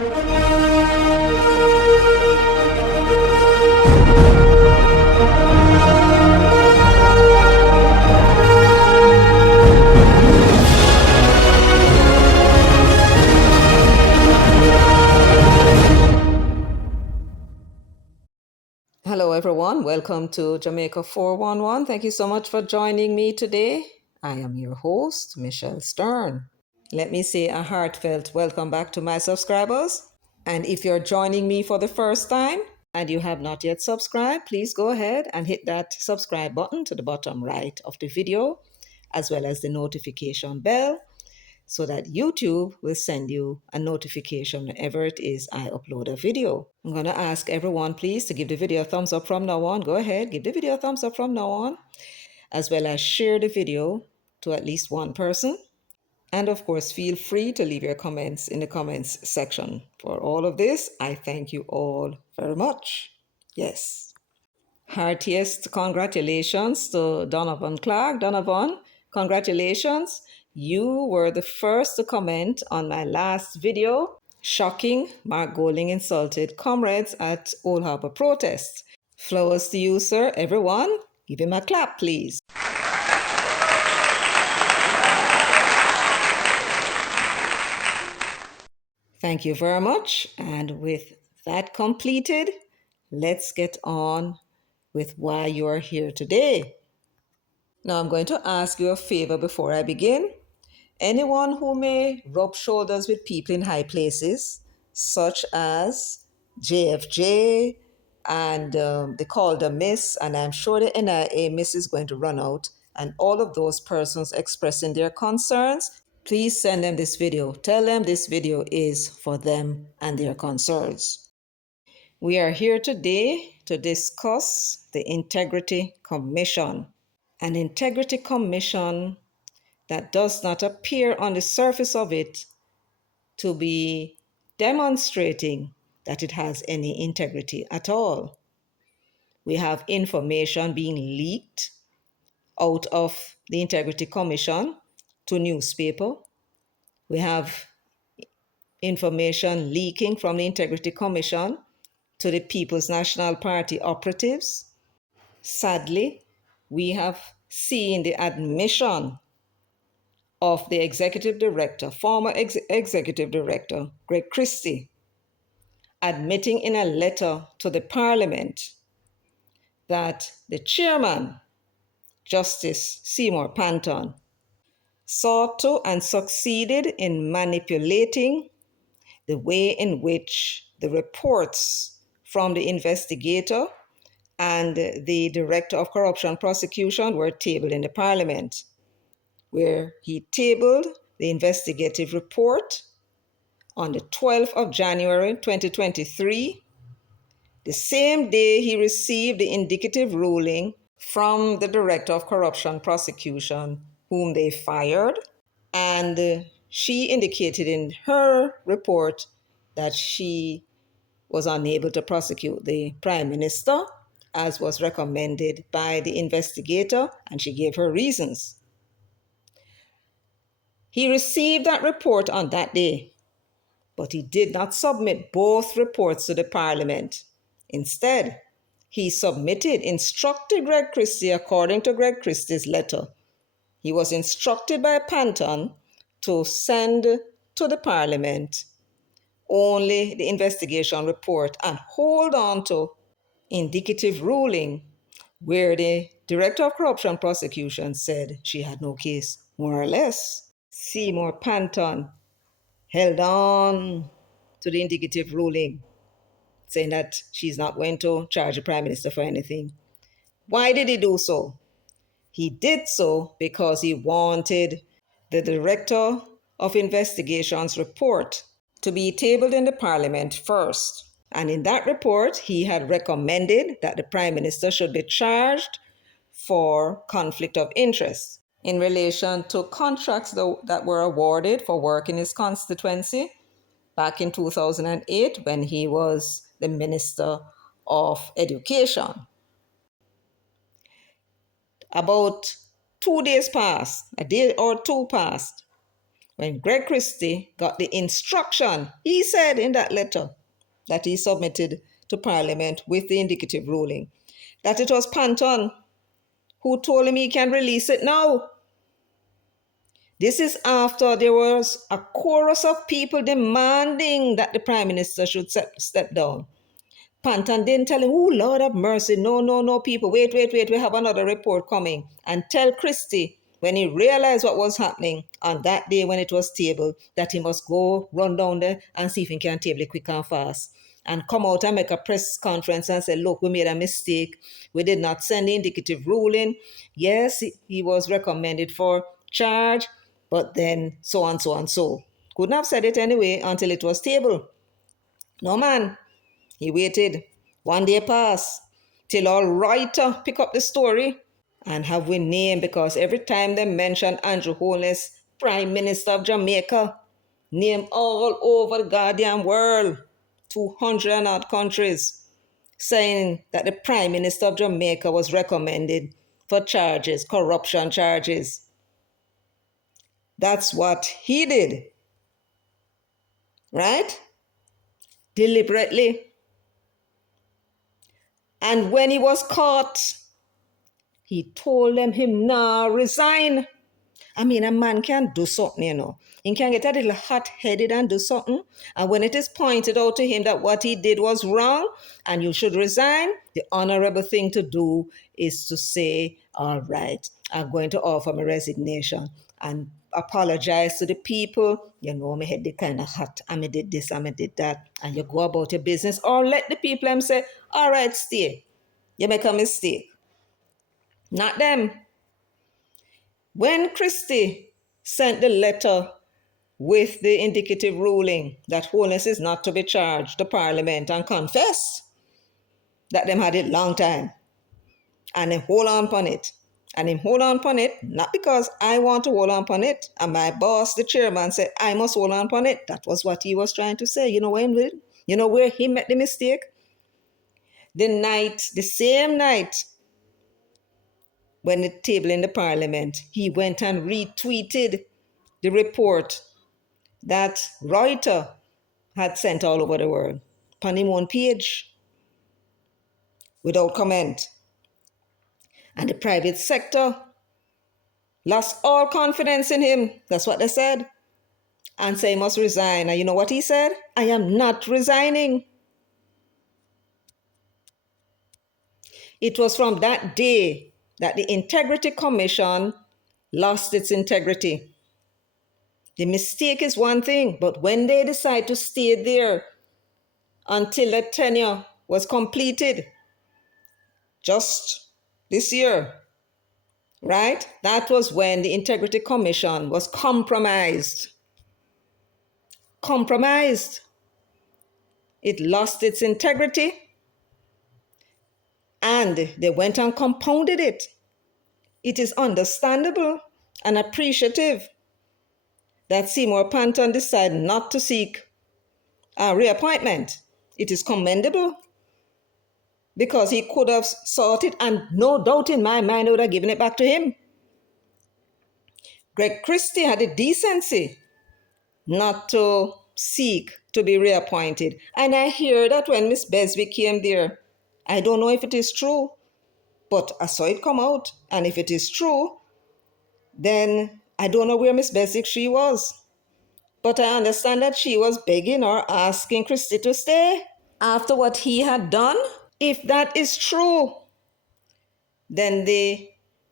Hello, everyone. Welcome to Jamaica 411. Thank you so much for joining me today. I am your host, Michelle Stern. Let me say a heartfelt welcome back to my subscribers. And if you're joining me for the first time and you have not yet subscribed, please go ahead and hit that subscribe button to the bottom right of the video, as well as the notification bell, so that YouTube will send you a notification whenever it is I upload a video. I'm going to ask everyone, please, to give the video a thumbs up from now on. Go ahead, give the video a thumbs up from now on, as well as share the video to at least one person. And of course, feel free to leave your comments in the comments section. For all of this, I thank you all very much. Yes. Heartiest congratulations to Donovan Clark. Donovan, congratulations. You were the first to comment on my last video. Shocking, Mark Golding insulted comrades at Old Harbour protest. Flowers to you, sir. Everyone, give him a clap, please. Thank you very much. And with that completed, let's get on with why you are here today. Now, I'm going to ask you a favor before I begin. Anyone who may rub shoulders with people in high places, such as JFJ and they call the Miss, and I'm sure the NIA Miss is going to run out, and all of those persons expressing their concerns, please send them this video. Tell them this video is for them and their concerns. We are here today to discuss the Integrity Commission. An Integrity Commission that does not appear on the surface of it to be demonstrating that it has any integrity at all. We have information being leaked out of the Integrity Commission to newspaper. We have information leaking from the Integrity Commission to the People's National Party operatives. Sadly, we have seen the admission of the executive director, former executive director, Greg Christie, admitting in a letter to the Parliament that the chairman, Justice Seymour Panton, sought to and succeeded in manipulating the way in which the reports from the investigator and the Director of Corruption Prosecution were tabled in the Parliament, where he tabled the investigative report on the 12th of January 2023, the same day he received the indicative ruling from the Director of Corruption Prosecution, whom they fired. And she indicated in her report that she was unable to prosecute the Prime Minister, as was recommended by the investigator, and she gave her reasons. He received that report on that day, but he did not submit both reports to the Parliament. Instead, he instructed Greg Christie, according to Greg Christie's letter. He was instructed by Panton to send to the Parliament only the investigation report and hold on to indicative ruling where the Director of Corruption Prosecution said she had no case, more or less. Seymour Panton held on to the indicative ruling, saying that she's not going to charge the Prime Minister for anything. Why did he do so? He did so because he wanted the Director of Investigation's report to be tabled in the Parliament first. And in that report, he had recommended that the Prime Minister should be charged for conflict of interest in relation to contracts that were awarded for work in his constituency back in 2008 when he was the Minister of Education. About 2 days passed, a day or two passed, when Greg Christie got the instruction, he said in that letter that he submitted to Parliament with the indicative ruling, that it was Panton who told him he can release it now. This is after there was a chorus of people demanding that the Prime Minister should step down. Panton didn't tell him, oh, Lord have mercy, no, people, wait, we have another report coming. And tell Christie, when he realized what was happening on that day when it was tabled, that he must go run down there and see if he can table it quick and fast. And come out and make a press conference and say, look, we made a mistake. We did not send the indicative ruling. Yes, he was recommended for charge, but then so and so and so. Couldn't have said it anyway until it was tabled. No, man. He waited. One day passed till all writer pick up the story and have we name, because every time they mention Andrew Holness, Prime Minister of Jamaica, name all over the goddamn world, 200 and odd countries, saying that the Prime Minister of Jamaica was recommended for charges, corruption charges. That's what he did, right? Deliberately. And when he was caught, he told them him nah resign. I mean, a man can do something, you know. He can get a little hot-headed and do something. And when it is pointed out to him that what he did was wrong and you should resign, the honorable thing to do is to say, all right, I'm going to offer my resignation and apologize to the people. You know, my head did kind of hot. I did this, I did that. And you go about your business. Or let the people say, all right, stay. You make a mistake. Not them. When Christie sent the letter with the indicative ruling that Holness is not to be charged to Parliament and confessed that them had it long time and him hold on upon it. And him hold on upon it, not because I want to hold on upon it. And my boss, the chairman, said, I must hold on upon it. That was what he was trying to say. You know where he made the mistake? The same night, when the table in the Parliament, he went and retweeted the report that Reuters had sent all over the world on him own page without comment. And the private sector lost all confidence in him. That's what they said. And say he must resign. And you know what he said? I am not resigning. It was from that day that the Integrity Commission lost its integrity. The mistake is one thing, but when they decide to stay there until the tenure was completed, just this year, right? That was when the Integrity Commission was compromised. It lost its integrity and they went and compounded it. It is understandable and appreciative that Seymour Panton decided not to seek a reappointment. It is commendable because he could have sought it, and no doubt in my mind I would have given it back to him. Greg Christie had the decency not to seek to be reappointed. And I hear that when Miss Beswick came there, I don't know if it is true, but I saw it come out. And if it is true, then I don't know where Miss Beswick she was. But I understand that she was begging or asking Christie to stay after what he had done. If that is true, then the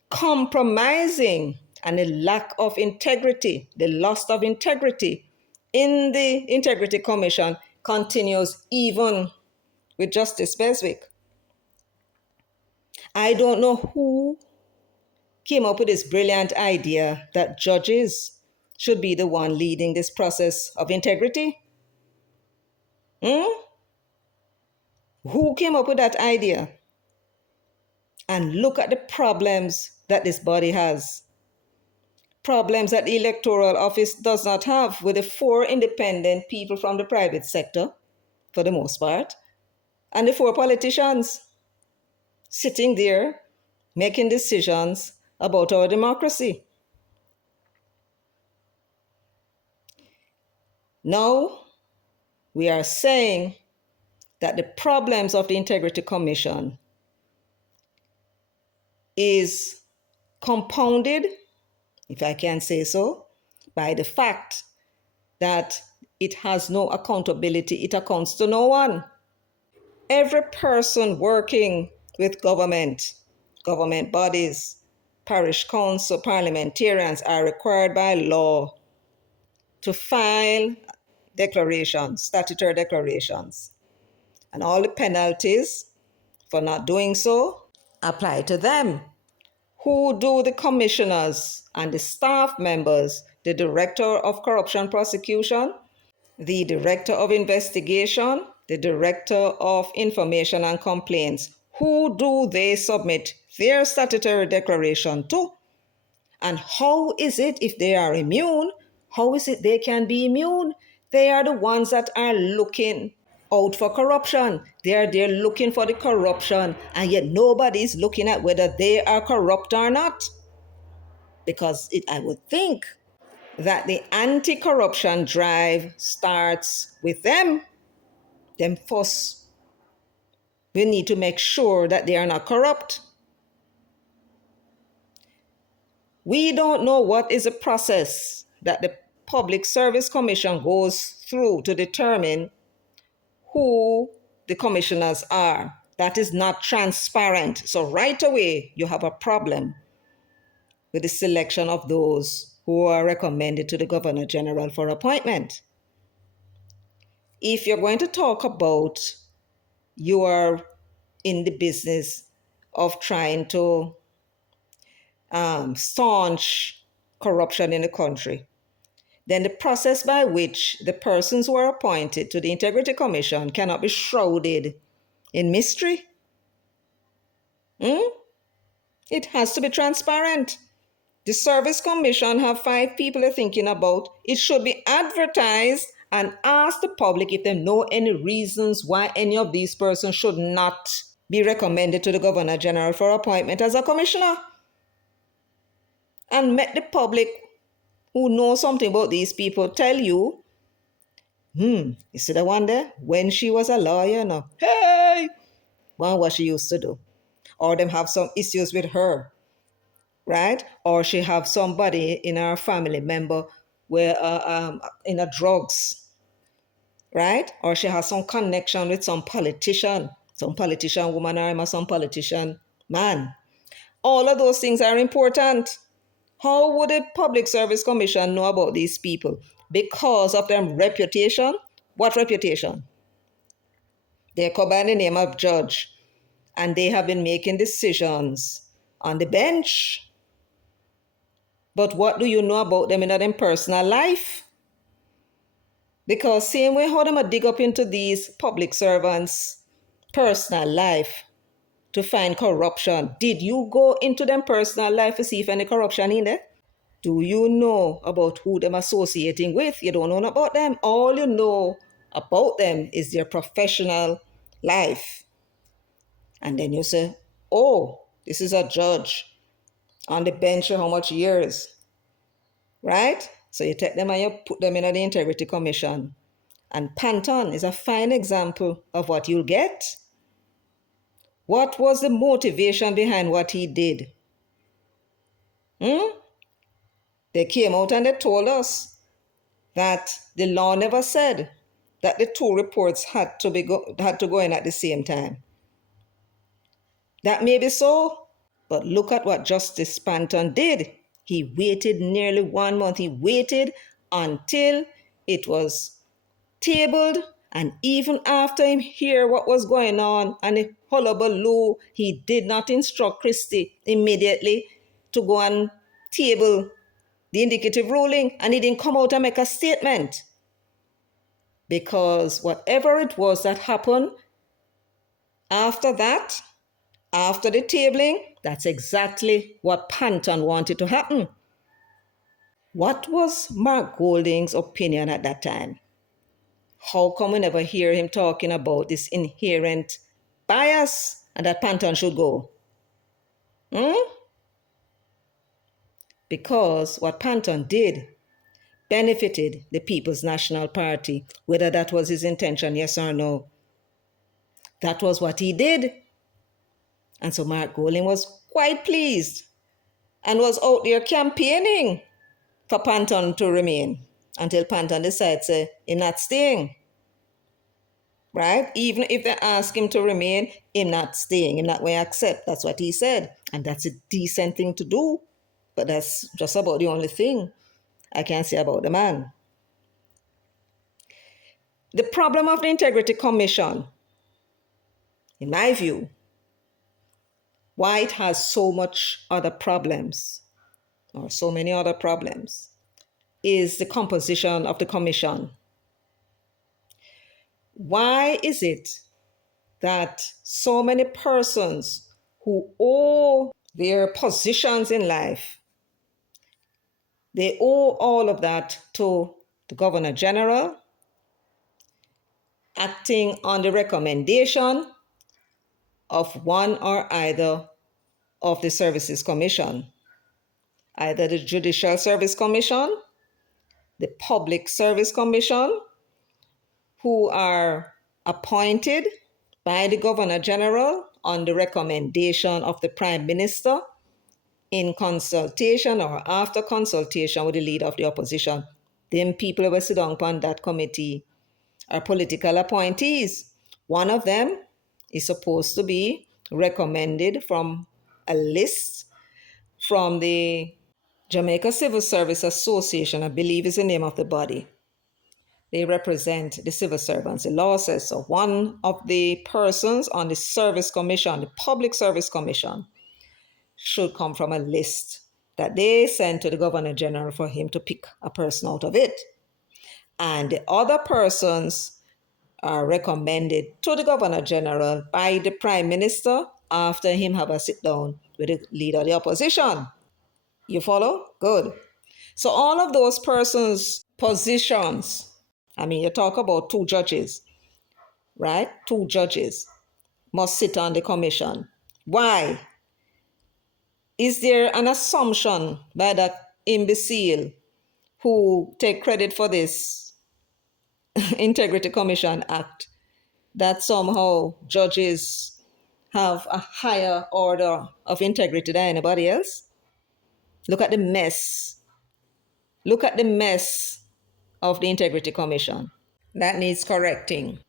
compromising and the lack of integrity, the loss of integrity in the Integrity Commission continues even with Justice Beswick. I don't know who came up with this brilliant idea that judges should be the one leading this process of integrity. Who came up with that idea? And look at the problems that this body has. Problems that the Electoral Office does not have with the 4 independent people from the private sector, for the most part, and the 4 politicians sitting there making decisions about our democracy. Now, we are saying that the problems of the Integrity Commission is compounded, if I can say so, by the fact that it has no accountability. It accounts to no one. Every person working with government bodies, parish council, parliamentarians are required by law to file declarations, statutory declarations. And all the penalties for not doing so apply to them. Who do the commissioners and the staff members, the director of corruption prosecution, the director of investigation, the director of information and complaints, who do they submit their statutory declaration to? And how is it, if they are immune, how is it they can be immune? They are the ones that are looking out for corruption. They are there looking for the corruption, and yet nobody is looking at whether they are corrupt or not. Because I would think that the anti-corruption drive starts with them. Them first, we need to make sure that they are not corrupt. We don't know what is the process that the Public Service Commission goes through to determine who the commissioners are. That is not transparent. So right away, you have a problem with the selection of those who are recommended to the Governor General for appointment. If you're going to talk about you are in the business of trying to staunch corruption in the country, then the process by which the persons who are appointed to the Integrity Commission cannot be shrouded in mystery. It has to be transparent. The Service Commission have 5 people they're thinking about. It should be advertised and ask the public if they know any reasons why any of these persons should not be recommended to the Governor General for appointment as a commissioner. And let the public who know something about these people tell you, you see the one there? When she was a lawyer, no. Hey! Well, what she used to do. Or them have some issues with her, right? Or she have somebody in her family member where in a drugs, right? Or she has some connection with some politician woman, or some politician man. All of those things are important. How would a Public Service Commission know about these people? Because of their reputation. What reputation? They come by the name of judge, and they have been making decisions on the bench. But what do you know about them in their personal life? Because same way how them dig up into these public servants' personal life to find corruption. Did you go into them personal life to see if any corruption in there? Do you know about who them associating with? You don't know about them. All you know about them is their professional life. And then you say, oh, this is a judge on the bench for how much years, right? So you take them and you put them in the Integrity Commission. And Panton is a fine example of what you'll get. What was the motivation behind what he did? They came out and they told us that the law never said that the 2 reports had to go in at the same time. That may be so, but look at what Justice Panton did. He waited nearly 1 month. He waited until it was tabled, and even after him hear what was going on and the hullabaloo, he did not instruct Christie immediately to go and table the indicative ruling, and he didn't come out and make a statement. Because whatever it was that happened after that, after the tabling, that's exactly what Panton wanted to happen. What was Mark Golding's opinion at that time? How come we never hear him talking about this inherent bias and that Panton should go? Because what Panton did, benefited the People's National Party, whether that was his intention, yes or no. That was what he did. And so Mark Golding was quite pleased and was out there campaigning for Panton to remain until Panton decides he's not staying. Right? Even if they ask him to remain, he's not staying. He's not going to accept. That's what he said. And that's a decent thing to do. But that's just about the only thing I can say about the man. The problem of the Integrity Commission, in my view, why it has so much other problems, or so many other problems, is the composition of the commission. Why is it that so many persons who owe their positions in life, they owe all of that to the Governor General, acting on the recommendation of one or either of the Services Commission, either the Judicial Service Commission, the Public Service Commission, who are appointed by the Governor General on the recommendation of the Prime Minister in consultation or after consultation with the leader of the opposition. Them people who sit down on that committee are political appointees. One of them is supposed to be recommended from a list from the Jamaica Civil Service Association, I believe is the name of the body. They represent the civil servants. The law says so. One of the persons on the Service Commission, the Public Service Commission, should come from a list that they send to the Governor General for him to pick a person out of it. And the other persons are recommended to the Governor General by the Prime Minister after him have a sit down with the leader of the opposition. You follow? Good. So all of those persons' positions, I mean, you talk about 2 judges, right? 2 judges must sit on the commission. Why? Is there an assumption by that imbecile who take credit for this Integrity Commission Act that somehow judges have a higher order of integrity than anybody else? Look at the mess. Look at the mess of the Integrity Commission. That needs correcting.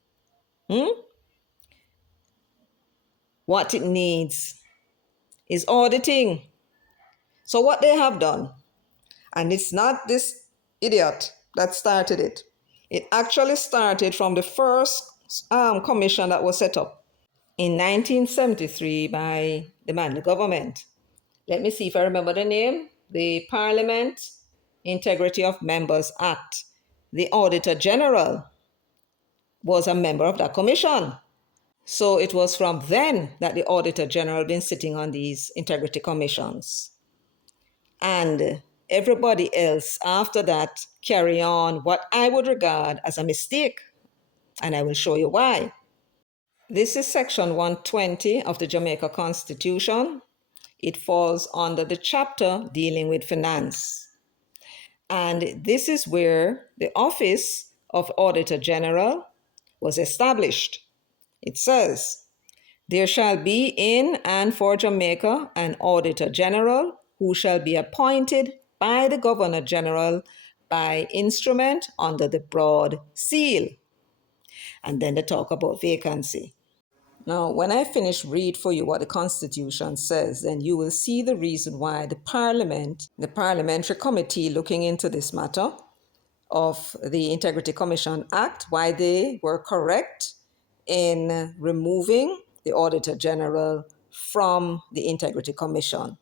What it needs is auditing. So what they have done, and it's not this idiot that started it. It actually started from the first commission that was set up in 1973 by the government. Let me see if I remember the name. The Parliament Integrity of Members Act. The Auditor General was a member of that commission. So it was from then that the Auditor General been sitting on these integrity commissions. And everybody else after that carry on what I would regard as a mistake. And I will show you why. This is section 120 of the Jamaica Constitution. It falls under the chapter dealing with finance. And this is where the Office of Auditor General was established. It says, there shall be in and for Jamaica an Auditor General who shall be appointed by the Governor General by instrument under the broad seal. And then they talk about vacancy. Now, when I finish read for you what the Constitution says, then you will see the reason why the Parliamentary Committee looking into this matter of the Integrity Commission Act, why they were correct in removing the Auditor General from the Integrity Commission.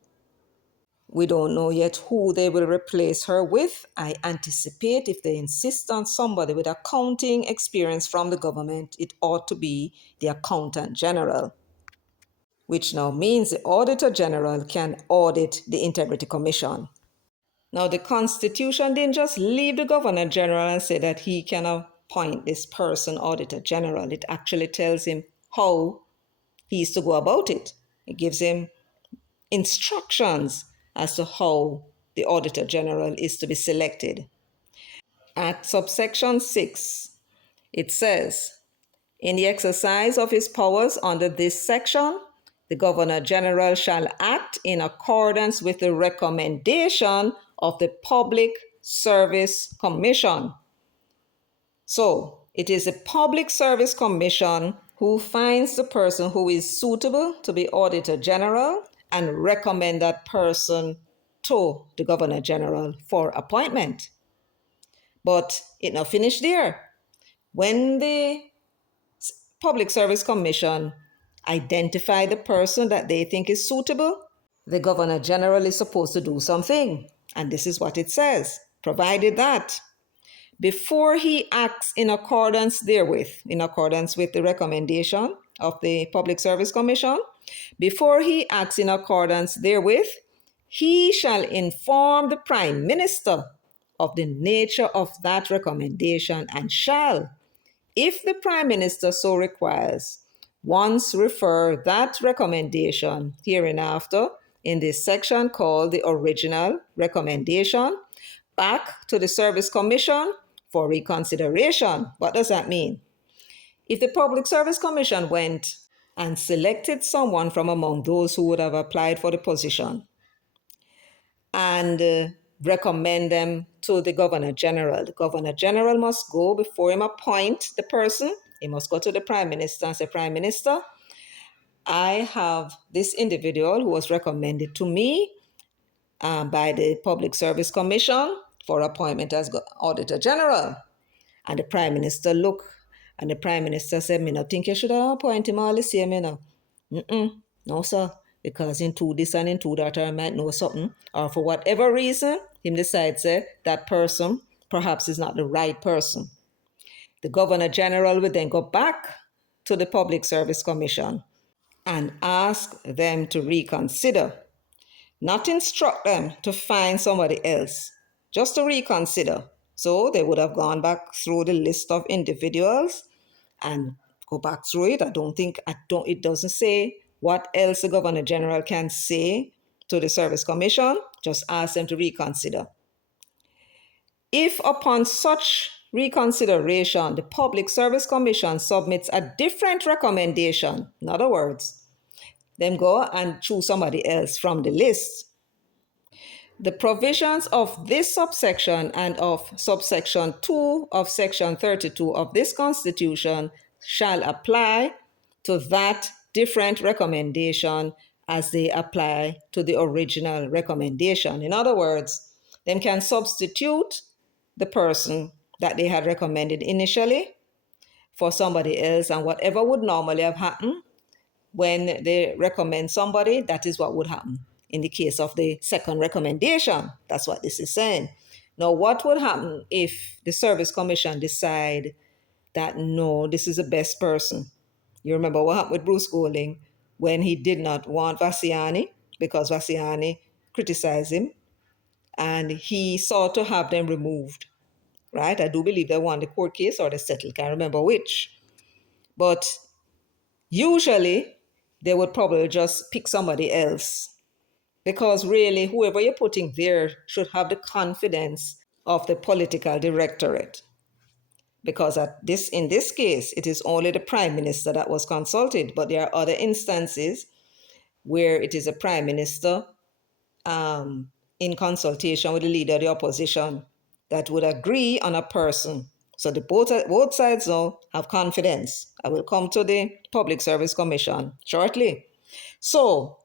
We don't know yet who they will replace her with. I anticipate if they insist on somebody with accounting experience from the government, it ought to be the Accountant General, which now means the Auditor General can audit the Integrity Commission. Now, the Constitution didn't just leave the Governor General and say that he can appoint this person Auditor General. It actually tells him how he is to go about it. It gives him instructions as to how the Auditor General is to be selected. At subsection 6, it says, in the exercise of his powers under this section, the Governor General shall act in accordance with the recommendation of the Public Service Commission. So, it is the Public Service Commission who finds the person who is suitable to be Auditor General and recommend that person to the Governor General for appointment. But it not finished there. When the Public Service Commission identify the person that they think is suitable, the Governor General is supposed to do something. And this is what it says, provided that before he acts in accordance therewith, in accordance with the recommendation of the Public Service Commission, before he acts in accordance therewith, he shall inform the Prime Minister of the nature of that recommendation and shall, if the Prime Minister so requires, once refer that recommendation hereinafter in this section called the original recommendation back to the Service Commission for reconsideration. What does that mean? If the Public Service Commission went and selected someone from among those who would have applied for the position and recommend them to the Governor General. The Governor General must go before him appoint the person. He must go to the Prime Minister and say, Prime Minister, I have this individual who was recommended to me by the Public Service Commission for appointment as Auditor General. And the Prime Minister look, and the Prime Minister said, me not think you should have appointed him all the same, you know. No, sir, because in two this and in two that I might know something, or for whatever reason, him decides that person perhaps is not the right person. The Governor General will then go back to the Public Service Commission and ask them to reconsider, not instruct them to find somebody else, just to reconsider. So they would have gone back through the list of individuals and go back through it. It doesn't say what else the Governor General can say to the Service Commission. Just ask them to reconsider. If upon such reconsideration, the Public Service Commission submits a different recommendation, in other words, then go and choose somebody else from the list. The provisions of this subsection and of subsection 2 of section 32 of this Constitution shall apply to that different recommendation as they apply to the original recommendation. In other words, they can substitute the person that they had recommended initially for somebody else, and whatever would normally have happened when they recommend somebody, that is what would happen in the case of the second recommendation. That's what this is saying. Now, what would happen if the Service Commission decide that no, this is the best person? You remember what happened with Bruce Golding when he did not want Vassiani because Vassiani criticized him and he sought to have them removed, right? I do believe they won the court case or they settled, can't remember which. But usually they would probably just pick somebody else because really whoever you're putting there should have the confidence of the political directorate. Because in this case, it is only the Prime Minister that was consulted, but there are other instances where it is a Prime Minister in consultation with the leader of the opposition that would agree on a person. So both sides now have confidence. I will come to the Public Service Commission shortly. So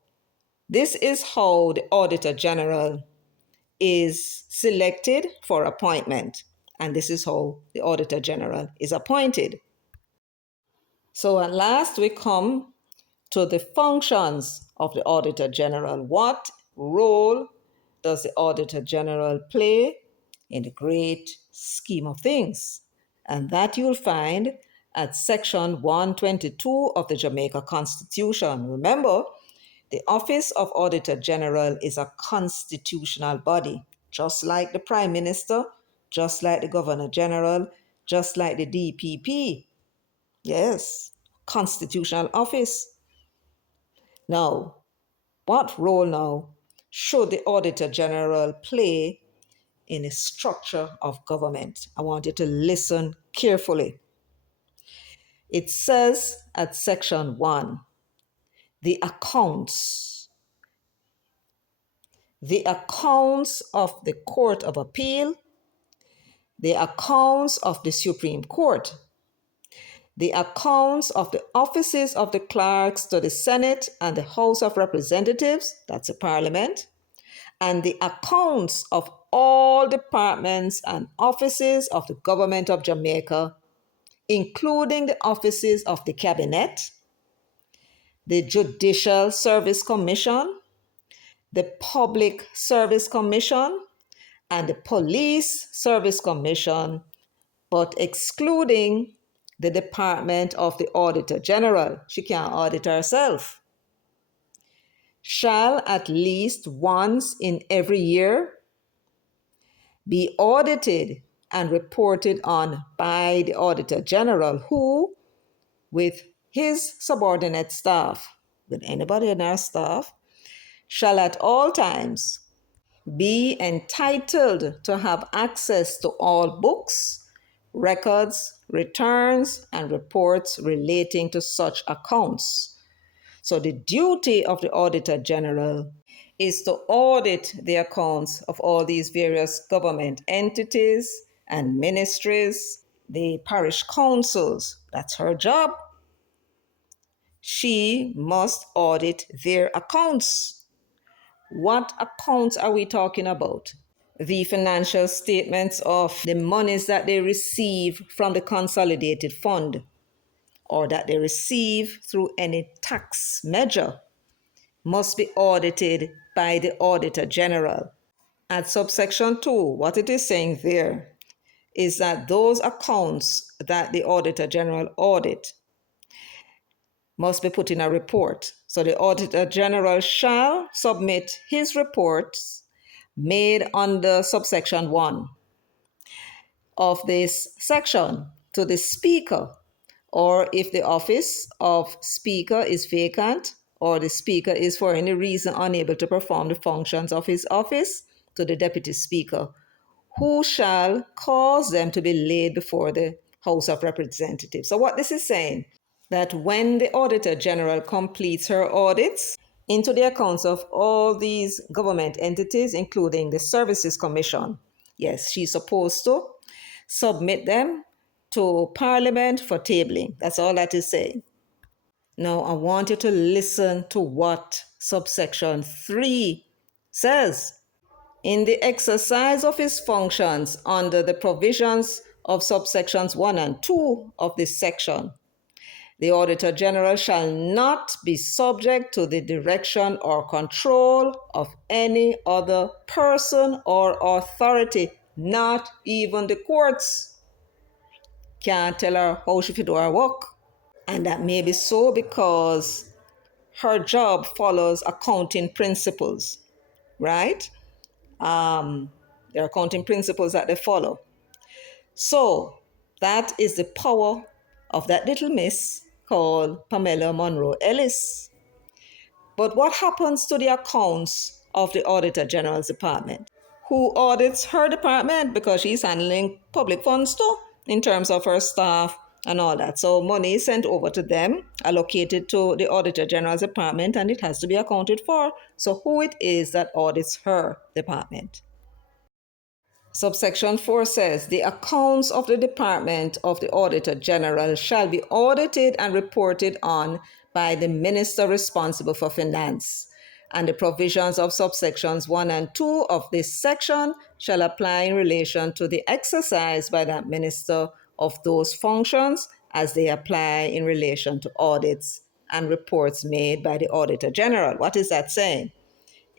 this is how the Auditor General is selected for appointment. And this is how the Auditor General is appointed. So at last we come to the functions of the Auditor General. What role does the Auditor General play in the great scheme of things? And that you'll find at section 122 of the Jamaica Constitution. Remember, the Office of Auditor General is a constitutional body, just like the Prime Minister, just like the Governor General, just like the DPP. Yes, constitutional office. Now, what role now should the Auditor General play in the structure of government. I want you to listen carefully. It says at section 1, the accounts of the Court of Appeal, the accounts of the Supreme Court, the accounts of the offices of the clerks to the Senate and the House of Representatives, that's the Parliament, and the accounts of all departments and offices of the Government of Jamaica, including the offices of the Cabinet, the Judicial Service Commission, the Public Service Commission, and the Police Service Commission, but excluding the Department of the Auditor General. She can't audit herself. Shall at least once in every year be audited and reported on by the Auditor General, who, with his subordinate staff, with anybody in our staff, shall at all times be entitled to have access to all books, records, returns, and reports relating to such accounts. So the duty of the Auditor General is to audit the accounts of all these various government entities and ministries, the parish councils. That's her job. She must audit their accounts. What accounts are we talking about? The financial statements of the monies that they receive from the consolidated fund or that they receive through any tax measure must be audited by the Auditor General. At subsection 2, what it is saying there is that those accounts that the Auditor General audit must be put in a report. So the Auditor General shall submit his reports made under subsection 1 of this section to the Speaker, or if the office of Speaker is vacant or the Speaker is for any reason unable to perform the functions of his office, to the Deputy Speaker, who shall cause them to be laid before the House of Representatives. So what this is saying, that when the Auditor General completes her audits into the accounts of all these government entities, including the Services Commission, yes, she's supposed to submit them to Parliament for tabling. That's all that is saying. Now, I want you to listen to what subsection 3 says. In the exercise of his functions under the provisions of subsections 1 and 2 of this section, the Auditor General shall not be subject to the direction or control of any other person or authority, not even the courts. Can't tell her how she should do her work. And that may be so because her job follows accounting principles, right? There are accounting principles that they follow. So that is the power of that little miss called Pamela Monroe Ellis. But what happens to the accounts of the Auditor General's department? Who audits her department? Because she's handling public funds too, in terms of her staff and all that. So money is sent over to them, allocated to the Auditor General's department, and it has to be accounted for. So who it is that audits her department? Subsection 4 says, the accounts of the Department of the Auditor General shall be audited and reported on by the Minister responsible for finance, and the provisions of subsections 1 and 2 of this section shall apply in relation to the exercise by that Minister of those functions as they apply in relation to audits and reports made by the Auditor General. What is that saying?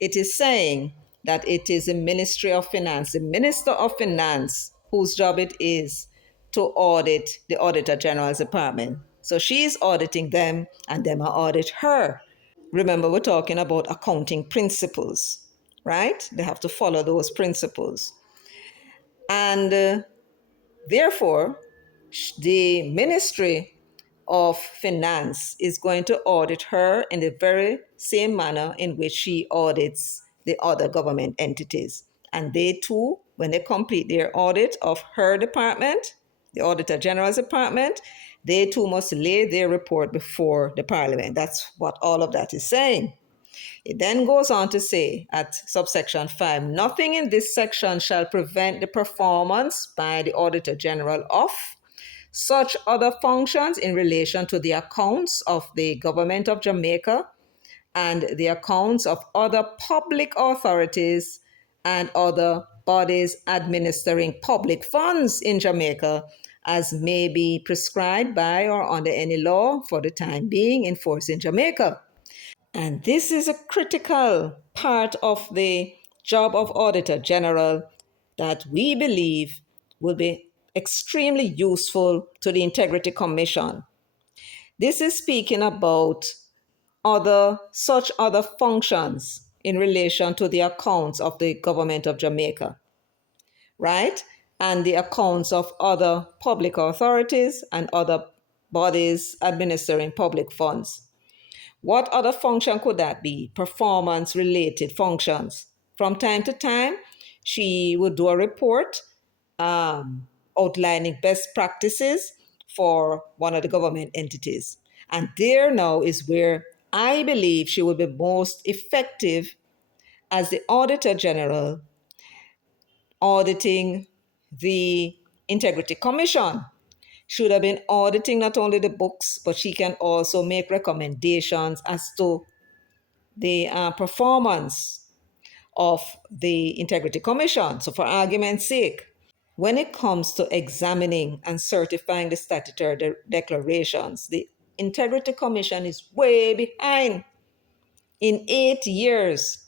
It is saying that it is the Ministry of Finance, the Minister of Finance, whose job it is to audit the Auditor General's department. So she's auditing them and them audit her. Remember, we're talking about accounting principles, right? They have to follow those principles. And therefore, the Ministry of Finance is going to audit her in the very same manner in which she audits the other government entities. And they too when they complete their audit of her department, the Auditor General's department, they too must lay their report before the Parliament. That's what all of that is saying. It then goes on to say at subsection 5, nothing in this section shall prevent the performance by the Auditor General of such other functions in relation to the accounts of the government of Jamaica and the accounts of other public authorities and other bodies administering public funds in Jamaica as may be prescribed by or under any law for the time being in force in Jamaica. And this is a critical part of the job of Auditor General that we believe will be extremely useful to the Integrity Commission. This is speaking about such other functions in relation to the accounts of the government of Jamaica, right? And the accounts of other public authorities and other bodies administering public funds. What other function could that be? Performance related functions. From time to time, she would do a report outlining best practices for one of the government entities. And there now is where I believe she would be most effective as the Auditor General auditing the Integrity Commission. Should have been auditing not only the books, but she can also make recommendations as to the performance of the Integrity Commission. So, for argument's sake, when it comes to examining and certifying the statutory declarations, the Integrity Commission is way behind. In 8 years,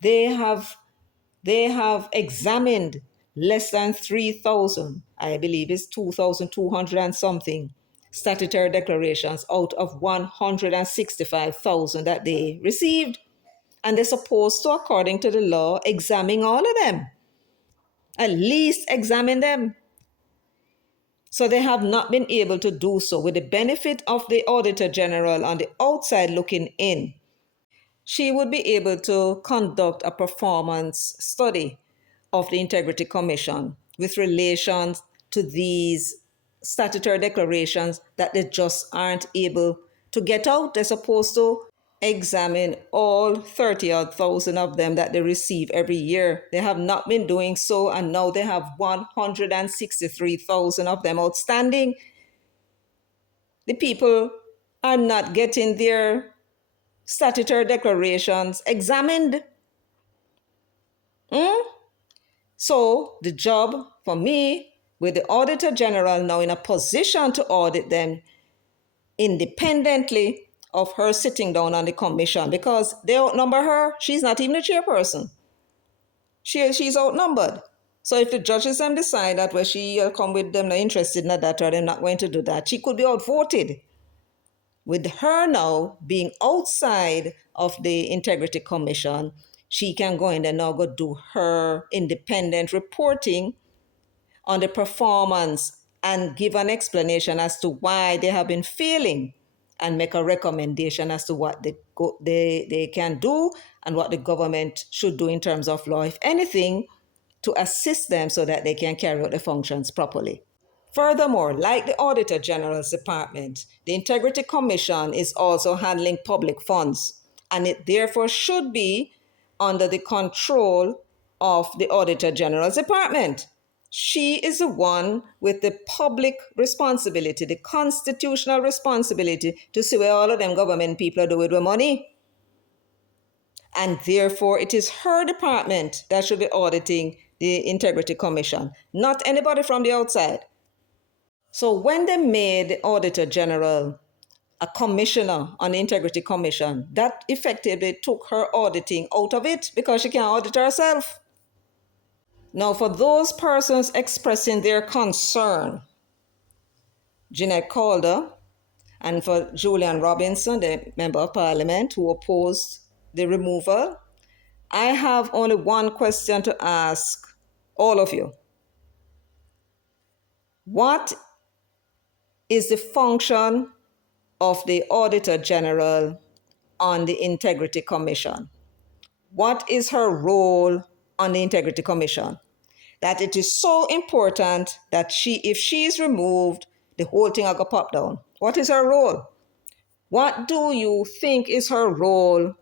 they have examined less than 3,000, I believe it's 2,200 and something, statutory declarations out of 165,000 that they received. And they're supposed to, according to the law, examine all of them. At least examine them. So they have not been able to do so. With the benefit of the Auditor General on the outside looking in, she would be able to conduct a performance study of the Integrity Commission with relation to these statutory declarations that they just aren't able to get out. They're supposed to examine all 30-odd thousand of them that they receive every year. They have not been doing so, and now they have 163,000 of them outstanding. The people are not getting their statutory declarations examined. So the job for me, with the Auditor General now in a position to audit them independently of her sitting down on the commission, because they outnumber her. She's not even a chairperson. She's outnumbered. So if the judges then decide that well, she'll come with them, not interested in that, or they're not going to do that, she could be outvoted. With her now being outside of the Integrity Commission, she can go in and now go do her independent reporting on the performance and give an explanation as to why they have been failing and make a recommendation as to what they can do and what the government should do in terms of law, if anything, to assist them so that they can carry out the functions properly. Furthermore, like the Auditor General's Department, the Integrity Commission is also handling public funds, and it therefore should be under the control of the Auditor General's Department. She is the one with the public responsibility, the constitutional responsibility to see what all of them government people are doing with their money. And therefore, it is her department that should be auditing the Integrity Commission, not anybody from the outside. So when they made the Auditor General a commissioner on the Integrity Commission, that effectively took her auditing out of it because she can't audit herself. Now, for those persons expressing their concern, Jeanette Calder, and for Julian Robinson, the Member of Parliament who opposed the removal, I have only one question to ask all of you. What is the function of the Auditor General on the Integrity Commission? What is her role on the Integrity Commission? that it is so important that if she is removed, the whole thing will go pop down. What is her role? What do you think is her role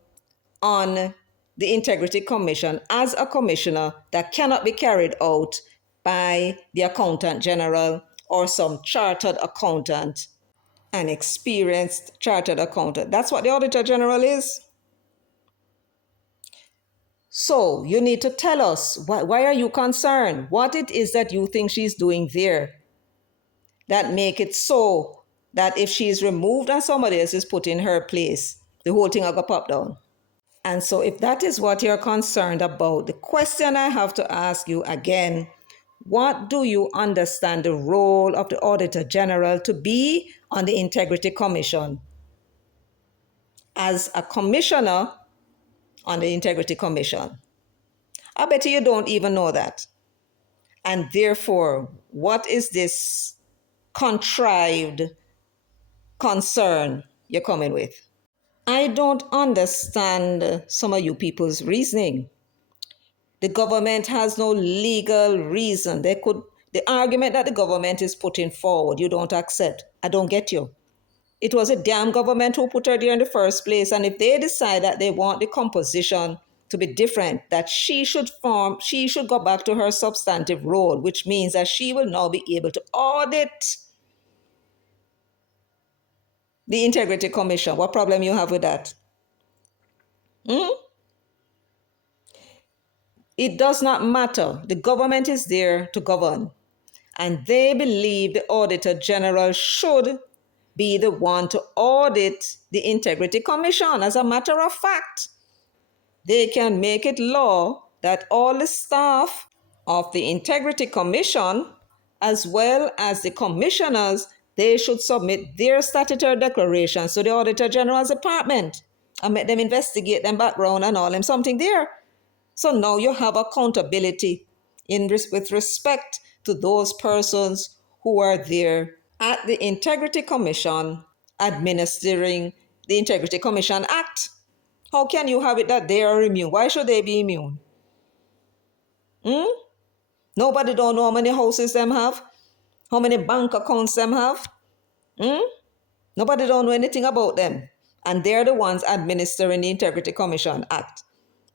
on the Integrity Commission as a commissioner that cannot be carried out by the Accountant General or some chartered accountant, an experienced chartered accountant? That's what the Auditor General is. So you need to tell us, why are you concerned? What it is that you think she's doing there that make it so that if she's removed and somebody else is put in her place, the whole thing will go pop down. And so if that is what you're concerned about, the question I have to ask you again, what do you understand the role of the Auditor General to be on the Integrity Commission? As a commissioner on the Integrity Commission. I bet you don't even know that. And therefore, what is this contrived concern you're coming with? I don't understand some of you people's reasoning. The government has no legal reason. The argument that the government is putting forward, you don't accept. I don't get you. It was a damn government who put her there in the first place. And if they decide that they want the composition to be different, that she should go back to her substantive role, which means that she will now be able to audit the Integrity Commission. What problem you have with that? It does not matter. The government is there to govern. And they believe the Auditor General should be the one to audit the Integrity Commission. As a matter of fact, they can make it law that all the staff of the Integrity Commission, as well as the commissioners, they should submit their statutory declarations to the Auditor General's department and make them investigate them background and all them something there. So now you have accountability with respect to those persons who are there at the Integrity Commission administering the Integrity Commission Act. How can you have it that they are immune? Why should they be immune? Nobody don't know how many houses them have, how many bank accounts them have. Nobody don't know anything about them. And they're the ones administering the Integrity Commission Act.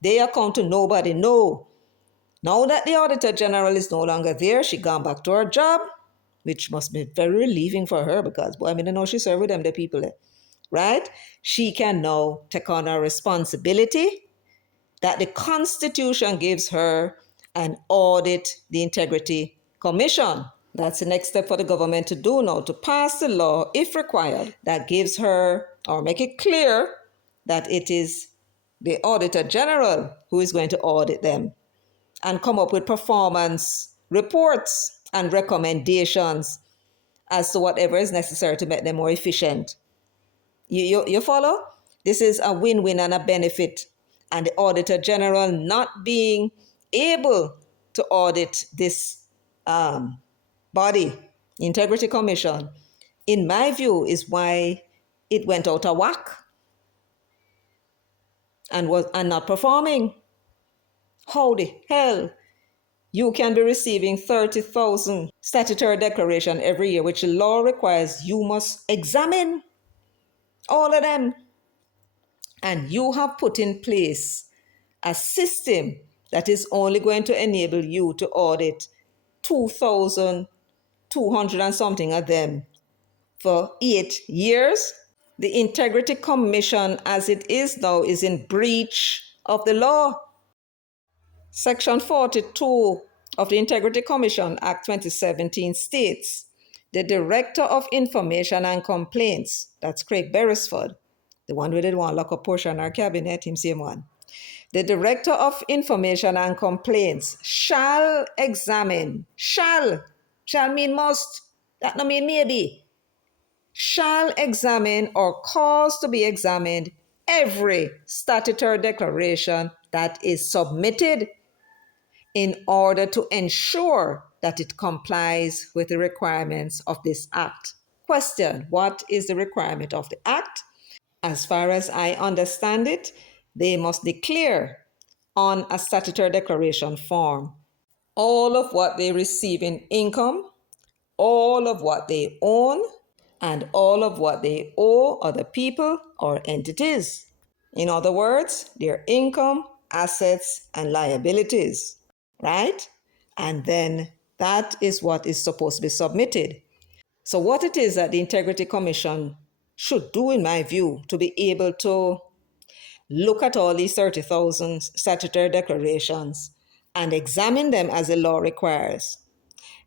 They account to nobody. No. Now that the Auditor General is no longer there, she gone back to her job, which must be very relieving for her because, boy, I mean, I know she served with them, the people there, right? She can now take on her responsibility that the Constitution gives her and audit the Integrity Commission. That's the next step for the government to do now, to pass the law, if required, that gives her, or make it clear that it is the Auditor General who is going to audit them and come up with performance reports and recommendations as to whatever is necessary to make them more efficient. You follow? This is a win-win and a benefit. And the Auditor General not being able to audit this body, Integrity Commission, in my view, is why it went out of whack and not performing. How the hell you can be receiving 30,000 statutory declaration every year, which the law requires you must examine all of them. And you have put in place a system that is only going to enable you to audit 2,200 and something of them for 8 years. The Integrity Commission, as it is now, is in breach of the law. Section 42 of the Integrity Commission Act 2017 states, the Director of Information and Complaints, that's Craig Beresford, the one who did one lock up portion in our cabinet, him same one. The Director of Information and Complaints shall examine, shall mean must, that no mean maybe, shall examine or cause to be examined every statutory declaration that is submitted in order to ensure that it complies with the requirements of this Act. Question, what is the requirement of the Act? As far as I understand it, they must declare on a statutory declaration form all of what they receive in income, all of what they own, and all of what they owe other people or entities. In other words, their income, assets, and liabilities, right? And then that is what is supposed to be submitted. So, what it is that the Integrity Commission should do, in my view, to be able to look at all these 30,000 statutory declarations and examine them as the law requires.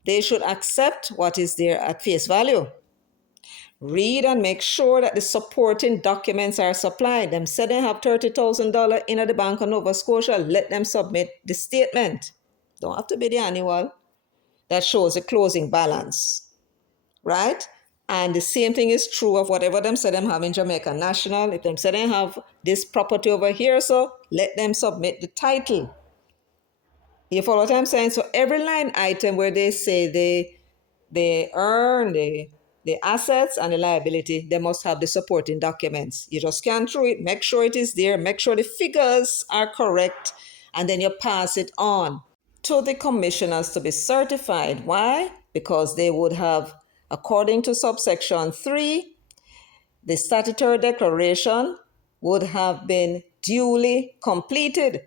They should accept what is there at face value. Read and make sure that the supporting documents are supplied. Them said they have $30,000 in at the Bank of Nova Scotia. Let them submit the statement. Don't have to be the annual. That shows the closing balance, right? And the same thing is true of whatever them say them have in Jamaica National. If them say they have this property over here, so let them submit the title. You follow what I'm saying? So every line item where they say they earn the assets and the liability, they must have the supporting documents. You just scan through it, make sure it is there, make sure the figures are correct, and then you pass it on to the commissioners to be certified. Why? Because they would have, according to subsection 3, the statutory declaration would have been duly completed.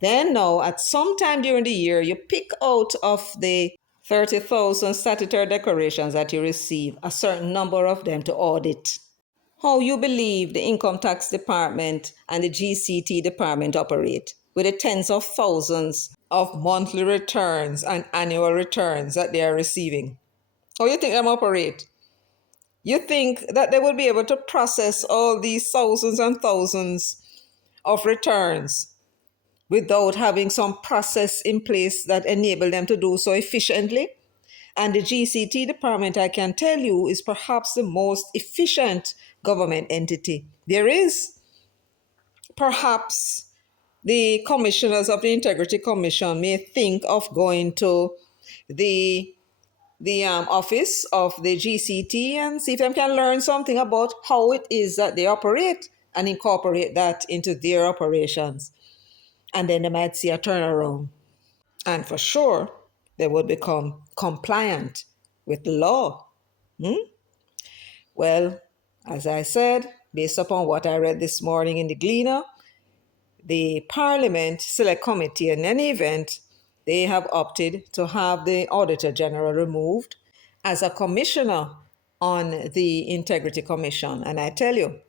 Then now, at some time during the year, you pick out of the 30,000 statutory declarations that you receive, a certain number of them to audit. How you believe the Income Tax Department and the GCT Department operate with the tens of thousands of monthly returns and annual returns that they are receiving? How you think them operate? You think that they will be able to process all these thousands and thousands of returns without having some process in place that enable them to do so efficiently? And the GCT department, I can tell you, is perhaps the most efficient government entity there is. Perhaps the commissioners of the Integrity Commission may think of going to the office of the GCT and see if they can learn something about how it is that they operate and incorporate that into their operations. And then they might see a turnaround. And for sure, they would become compliant with the law. Well, as I said, based upon what I read this morning in the Gleaner, the Parliament Select Committee, in any event, they have opted to have the Auditor General removed as a commissioner on the Integrity Commission. And I tell you,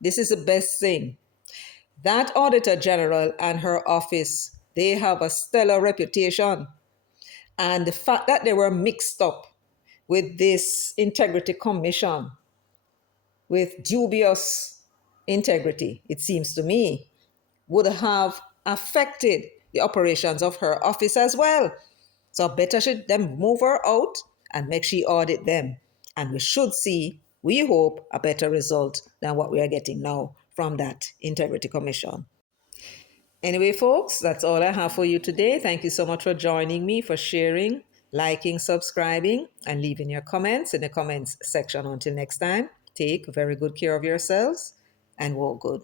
this is the best thing. That Auditor General and her office, they have a stellar reputation. And the fact that they were mixed up with this Integrity Commission, with dubious integrity, it seems to me, would have affected the operations of her office as well. So better should them move her out and make she audit them. And we should see, we hope, a better result than what we are getting now from that Integrity Commission. Anyway, folks, that's all I have for you today. Thank you so much for joining me, for sharing, liking, subscribing, and leaving your comments in the comments section. Until next time, take very good care of yourselves and walk good.